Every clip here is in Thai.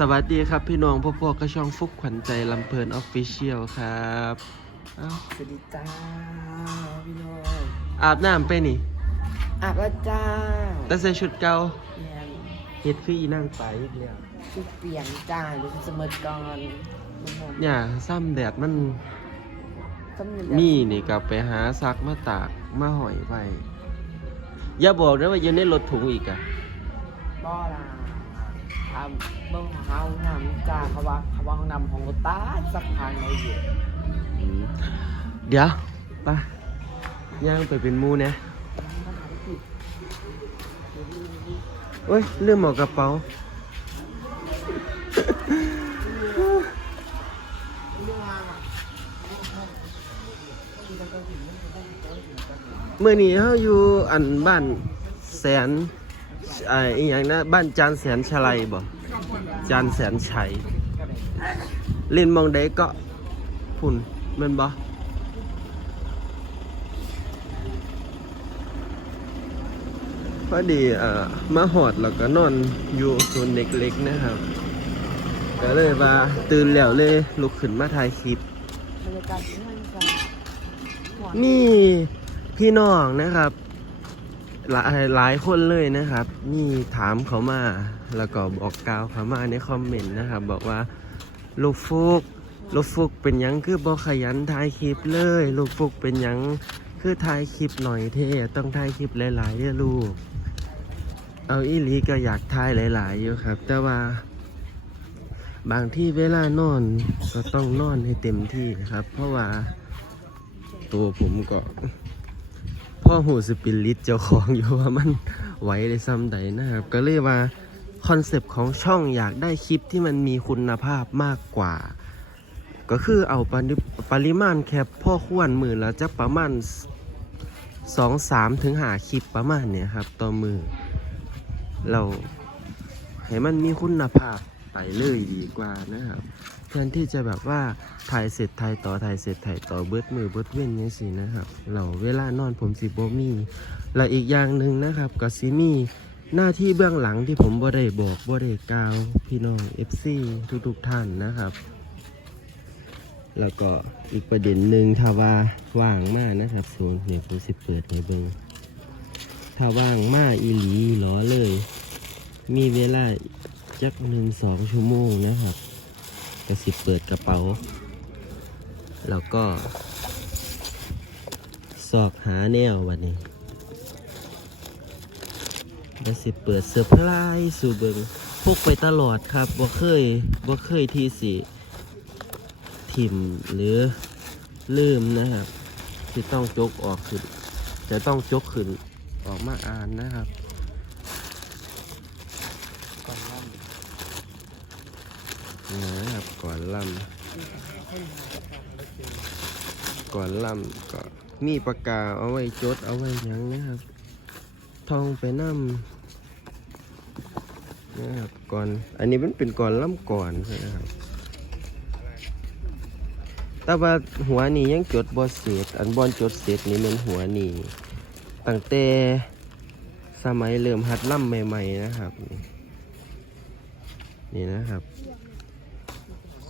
สวัสดีครับพี่น้องพ่อพ่อก็ช่องฟุกขวัญใจลำเพลินออฟฟิเชียลครับเอ้าสวัสดีจ้าพี่น้องอาบน้ำไปนี่อาบแล้วจ้าแต่ใส่ชุดเก่าแม่นเฮ็ดคืออีนั่งไปอีกแล้วชุดเปลี่ยนจ้าหรือสมัยก่อนมันหอมอย่าซ้ำแดดมันสำเร็จมีนี่กลับไปหาซักมาตากมาหอยไว้อย่าบอกนะว่าอยืนในรถถุงอีกอะบ่ล่ะ ทำเบิ้งของเขาห้องน้ำจ้าเขาว่าเขาว่าห้องน้ำของรถตาสักพันเลยอยู่อืมเดี๋ยวไปย่างไปเป็นหมูเนี่ยโอ้ยลืมหมอกระเป๋า เมื่อนี้เขาอยู่อันบ้านแสน ไอ้อหย่างนะบ้านจานแสนชลัยบ่จานแสนชัยเล่นมองใดก็พุ่นแมันบ่พอดีเอ่อมาหอดแล้วก็นอนอยู่ส่วนเล็กๆนะครับก็เลยว่าตื่นแล้วเลยลุกขึ้นมาถ่ายคลิป บรรยากาศที่นั่นจ้าหวานนี่พี่น้องนะครับ หลายหลายคนเลยนะครับ นี่ถามเขามา แล้วก็บอกกล่าวเขามาในคอมเมนต์นะครับ บอกว่าลูกฟุกลูกฟุกเป็นยังคือบอขยันถ่ายคลิปเลย ลูกฟุกเป็นยังคือถ่ายคลิปหน่อยเท่ต้องถ่ายคลิปหลายๆเด้อลูก เอาอีลีก็อยากถ่ายหลาย ๆ อยู่ครับ แต่ว่า บางที่เวลานอนก็ต้องนอนให้เต็มที่ครับ เพราะว่าตัวผมก็ พ่อหูสปิริตเจ้าของอยู่ว่ามันไหวได้ซ้ำใดนะครับ ก็เลยว่าคอนเซปต์ของช่องอยากได้คลิปที่มันมีคุณภาพมากกว่า ก็คือเอาปริปริมาณแคปพ่อควรมือแล้วจะประมาณสองสามถึงหาคลิปประมาณเนี้ยครับ ต่อมือ เราให้มันมีคุณภาพไปเลยดีกว่านะครับ แทนที่จะแบบว่าถ่ายเสร็จถ่ายต่อถ่ายเสร็จถ่ายต่อเบิดมือเบิดเว้นนี่สินะครับเราเวลานอนผมสิบ่มีและอีกอย่างหนึ่งนะครับก็สิมีหน้าที่เบื้องหลังที่ผมบ่ได้บอกบ่ได้กล่าวพี่น้อง FC ทุกๆท่านนะครับ แล้วก็อีกประเด็นหนึ่งถ้าว่าว่างมากนะครับโซนเนี่ยผมสิเปิดให้เบิ่งถ้าว่างมากอีหลีหรอเลย มีเวลาจักหนึ่งสองชั่วโมงนะครับ ก็สิเปิดกระเป๋า แล้วก็ สอกหาแนววันนี้ก็สิเปิดเซอร์ไพรส์สู่เบิงพกไปตลอดครับบ่เคยบ่เคยที่สิถิ่มหรือลืมนะครับที่ต้องจกออกขึ้น จะต้องจกขึ้นออกมาอ่านนะครับ ก่อนล่ำ นะครับก่อนลำก่อนลำก็มีปากกาเอาไว้จดเอาไว้ยังนะครับทองไปน้ำนะครับก่อนอันนี้มันเป็นก่อนล่ำก่อนนะครับแต่ว่าหัวนี่ยังจดบอเสร็จอันบอนจดเสร็จนี่มันหัวนี่ตั้งแต่สมัยเริ่มหัดล่ำใหม่ ๆ นะครับ นี่นะครับ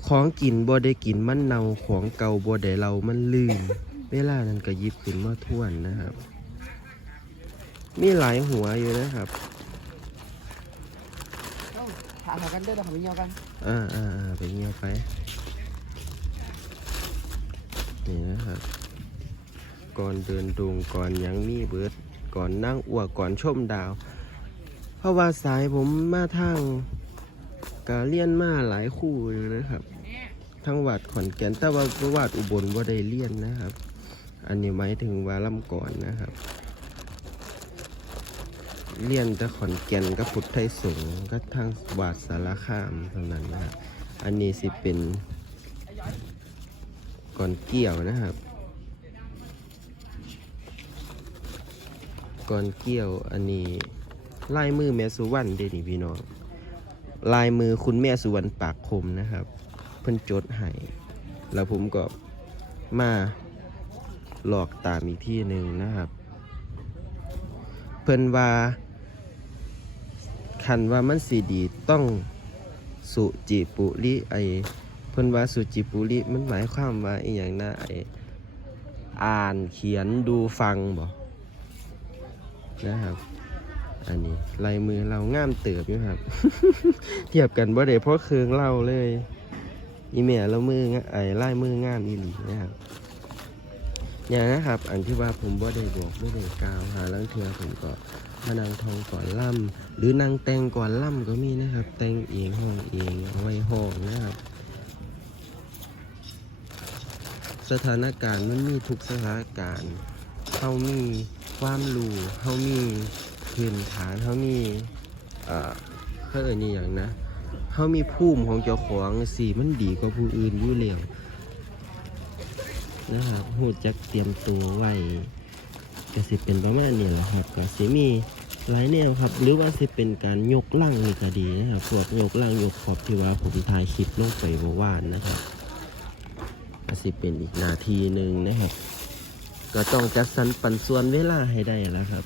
ของกินบ่ได้กินมันเน่าของเก่าบ่ได้เรามันลืม เวลานั้นก็หยิบขึ้นมาทวนนะครับ มีหลายหัวอยู่นะครับเอ้าถามหากันเด้อเราขอไปเงียวกันอ่าอ่าอ่าไปเงียบไปนี่นะครับก่อนเดินดงก่อนหยังมีเบิดก่อนนั่งอ้วกก่อนชมดาว เพราะว่าสายผมมาทางกาเลียนมาหลายคู่อยู่นะครับ ทั้งวัดขอนแก่นแต่ว่าวัดอุบลว่าได้เลียนนะครับ อันนี้หมายถึงว่าลำก่อนนะครับ เลียนแต่ขอนแก่นกับพุทธไทยสงฆ์ก็ทางวัดสารคามเท่านั้นนะครับอันนี้สิเป็นก่อนเกี่ยวนะครับ ก่อนเกี่ยวอันนี้ลายมือแม่สุวรรณเดนี่พี่น้องลายมือคุณแม่สุวรรณปากคมนะครับ พิ่นจดให้แล้วผมก็มาหลอกตามอีกที่หนึ่งนะครับ เพิ่นว่าคันว่ามันสีดีต้องสุจิปุริไอเพิ่นว่าสุจิปุริมันหมายความว่าอีหยังนะไออ่านเขียนดูฟังบ่นะครับ อันนี้ลายมือเราง่ามเติบอยู่ครับ เทียบกันบ่ได้เพราะเคืองเล่าเลย อีเมลเรามืองไอ้ลายมืองามอีหลีนะครับอย่างนะครับ อันที่ว่าผมบ่ได้บอกบ่ได้กล่าวหาลังเทือผมก็มานั่งทองก่อนล่ำหรือนางแต่งก่อนล่ำก็มีนะครับ แต่งเองห้องเองเอาไว้ห้องนะครับ สถานการณ์มันมีทุกสถานการณ์เขามีความรู้เขามีพื้นฐานเขามีเอ่อเขาเอ่ยนี่อย่างนะ เขามีภูมิของเจ้าของสีมันดีกว่าผู้อื่นอยู่แล้วนะครับหูจักเตรียมตัวไว้ก็สิเป็นประมาณนี้แหละครับก็สิมีหลายแนวครับ หรือว่าสิเป็นการยกล่างนี่ก็ดีนะครับพวกยกล่างยกขอบที่ว่าผมถ่ายคลิปลงไปเมื่อวานนะครับก็สิเป็นอีกนาทีหนึ่งนะครับ ก็ต้องจัดสรรปันส่วนเวลาให้ได้แล้วครับ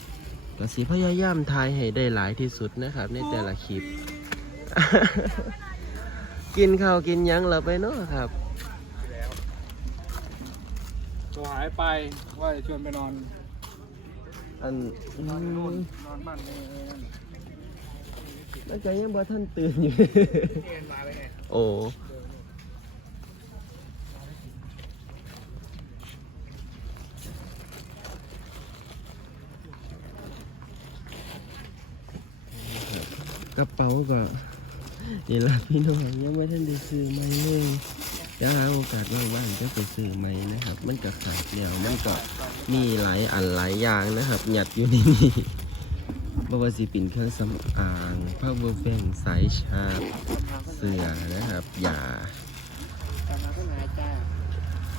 ก็สิพยายามทายให้ได้หลายที่สุดนะครับ ในแต่ละคลิป กินข้าวกินหยังเราไปเนาะครับ ตัวหายไปว่าจะชวนไปนอนอันนอนนู่นนอนบ้านนี่แล้วก็ยังบ่ท่านตื่นอยู่โอ้กระเป๋าก็ นี่ละพี่น้องยังไม่ทันได้ซื้อใหม่เลยจะหาโอกาสว่างๆจะไปซื้อใหม่นะครับ มันก็ขาดแล้วมันก็มีหลายอันหลายอย่างนะครับหยัดอยู่ในนี้บว่าสิเป็นเครื่องสำอางผ้าเบอร์แบงสายชาร์จเสื้อนะครับยาตามมาก็หายจ้า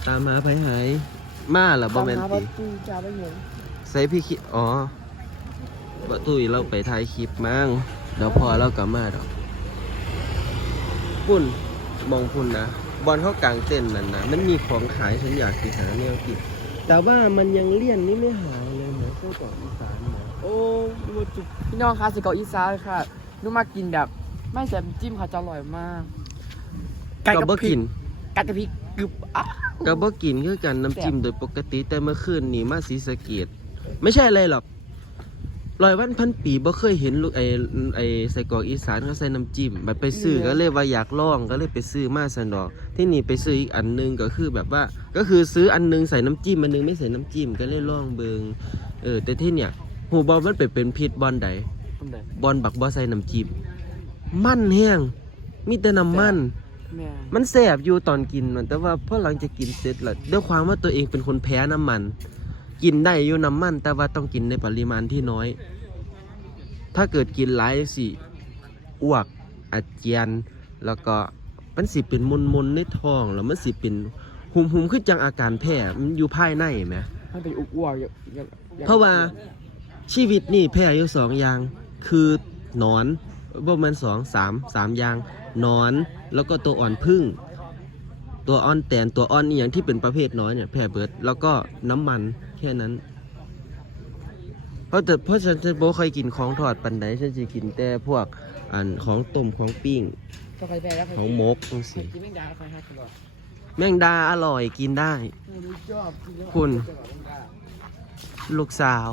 ตามมาไปหายมาเหรอบ่แม่นตามมาติว่าตู้จ้าไม่เห็นใส่พี่คิอ๋อบ่ตุ้ยเราไปถ่ายคลิปมั้งเดี๋ยวพอเรากลับมาดอก พุ่นมองพุ่นนะบอลเขากลางเต้นนั่นนะมันมีของขายฉันอยากสิหาแนวกินแต่ว่ามันยังเลี่ยนนี่ไม่หายเลยนะไส้กรอกอีสานนะโอ้ดูจุพี่น้องคะสเกาอีสานค่ะนุ่มมากินแบบ ไม่ใส่น้ำจิ้มค่ะจะอร่อยมากก็บ่กินกัดกับพริกกรึบอะก็บ่กินคือกันน้ำจิ้มโดยปกติแต่เมื่อคืนนี่มาศรีสะเกดไม่ใช่อะไรหรอก ร้อยวันพันปีบ่เคยเห็นลูกไอ้ไอ้ไส้กรอกอีสานเขาใส่น้ำจิ้มบัดไปซื้อก็เลยว่าอยากลองก็เลยไปซื้อมาสันดอก ที่นี่ไปซื้ออีกอันหนึงก็คือแบบว่า ก็คือซื้ออันหนึงใส่น้ำจิ้มอันหนึงไม่ใส่น้ำจิ้มก็เลยลองเบิงเออแต่ที่เนี่ยหูบอลมันไปเป็นพิษบอลใดคนใดบอลบักบอใส่น้ำจิ้มมันแห้งมีแต่น้ำมัน แม่มันแสบอยู่ตอนกินมันแต่ว่าพอหลังจากกินเสร็จแล้วด้วยความว่าตัวเองเป็นคนแพ้น้ำมัน กินได้อยู่น้ำมันแต่ว่าต้องกินในปริมาณที่น้อย ถ้าเกิดกินหลายสิอ้วกอาเจียน แล้วก็มันสิเป็นมนมนๆในท้องแล้วมันสิเป็นหุมหุมๆขึ้นจังอาการแพ้มันอยู่ภายในไหมมันเป็นอุกอ้วกอย่างอย่างอย่งเพราะว่าชีวิตนี่แพ้อยู่สองอย่าง คือหนอนประมาณสองสามสามอย่างหนอนแล้วก็ตัวอ่อนพึ่ง ตัวอ่อนแตนตัวอ่อนอหย่างที่เป็นประเภทน้อยเนี่ยแพ้เบิด แล้วก็น้ำมัน แค่นั้น เพราะแต่เพราะฉันจะบ่ค่อยกินของทอดปันใดฉันจะกินแต่พวกอันของต้มของปิ้ง ก็เคยแพ้แล้วเคยของมกจังเคสิยกินแมงดาเคยให้ตลอดแมงดาอร่อยกินได้รู้ชอบกินแล้วคุณจะบอกแมงดาลูกสาว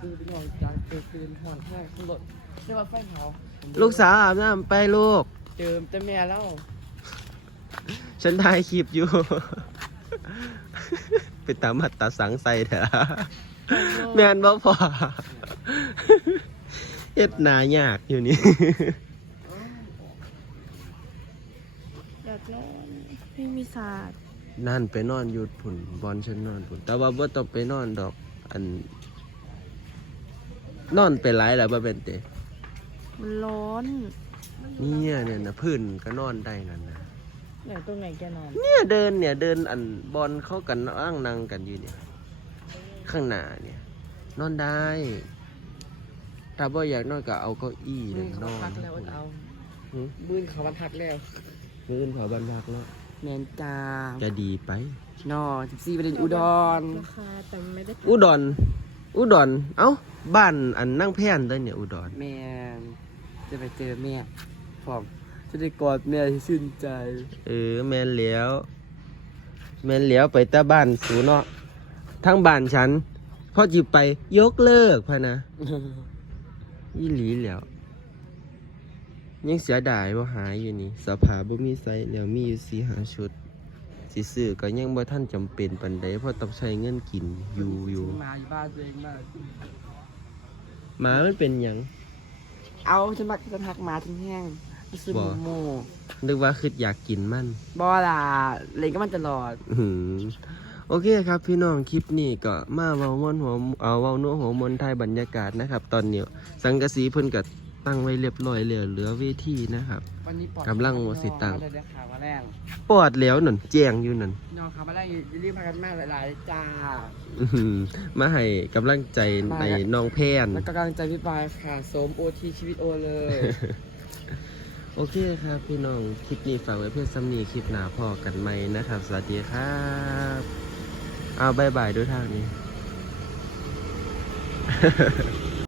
คือพี่น้องจางเจอคืนห่อนแค่ขึ้นรถเรียกว่าไฟเผาลูกสาวอาบน้ำไปลูก เจอแต่แม่แล้ว ฉันถ่ายคลิปอยู่ ไปตามมัดตาสังใส่เถอะแม่นบ่พอเฮ็ดหนายากอยู่นี่อยากนอนไม่มีศาสตร์นั่นไปนอนอยู่ผุนบอลฉันนอนผุนแต่ว่าบ่ต้องไปนอนดอก อัน นอนไปหลายแล้วบ่เป็นเตมันร้อน เนี่ยเนี่ยนะพื้นก็นอนได้นั่นนะ ไหนตรงไหนแกนอน เนี่ยเดินเนี่ยเดินอันบอลเข้ากันอ้างนั่งกันอยู่เนี่ย ข้างหน้าเนี่ย นอนได้ถ้าบ่อยากนอนก็เอาเก้าอี้มืเลอยเขานอนพักแล้วเอาหืมมือเขาบันพักแล้วมื้ออื่นขอบันพักแล้วแมนจาจะดีไปนอสิบสี่ประเด็นอุดรราคาแต่ไม่ได้อุดรอุดรเอ้าบ้านอันนั่งแพนเด้อเนี่ยอุดรแมนจะไปเจอแม่พร้อม จะได้กอดแม่ที่ชื่นใจ เออแม่นแล้ว แม่นแล้วไปแต่บ้านสูเนาะทั้งบ้านฉันพอจิไปยกเลิกพะนะยี่หลีแล้วยังเสียดายว่าหายอยู่นี่สภาบ่มีไซส์แล้วมีอยู่สีหาชุดสิซื้อก็ยังบ่ท่านจำเป็นปันใดเพราะต้องใช้เงินกินอยู่อยู่มาอยู่บ้านตัวเองมากหมามันเป็นหยัง เอาฉันมักจะทักมาทิ้งแห้ง ซื้อบ่โมโม่นึกว่าคืออยากกินมันบอล่ะเล่นก็มันตลอดอื้อหือโอเคครับพี่น้องคลิปนี้ก็มาเว้าม่วนหัวเอาเว้านัวหัวมนไทยบรรยากาศนะครับ ตอนนี้สังกะสีเพิ่นก็ตั้งไว้เรียบร้อยแล้วเหลือเวทีนะครับ วันนี้ปลอดกำลังว่าสิตังก็ได้ข่าวมาแรงปอดแล้วนั่นแจ้งอยู่นั่นน้องข่าวมาแรงอย่ารีบพากันมาหลายๆจ้า อื้อหือมาให้กำลังใจในน้องแพน แล้วก็กำลังใจพี่ปายค่ะโสมโอทีชีวิตโอเลย โอเคครับพี่น้อง คลิปนี้ฝากไว้เพื่อซ้ำนีคลิปหนาพอกันไหมนะครับ สวัสดีครับเอาบายบายด้วยทางนี้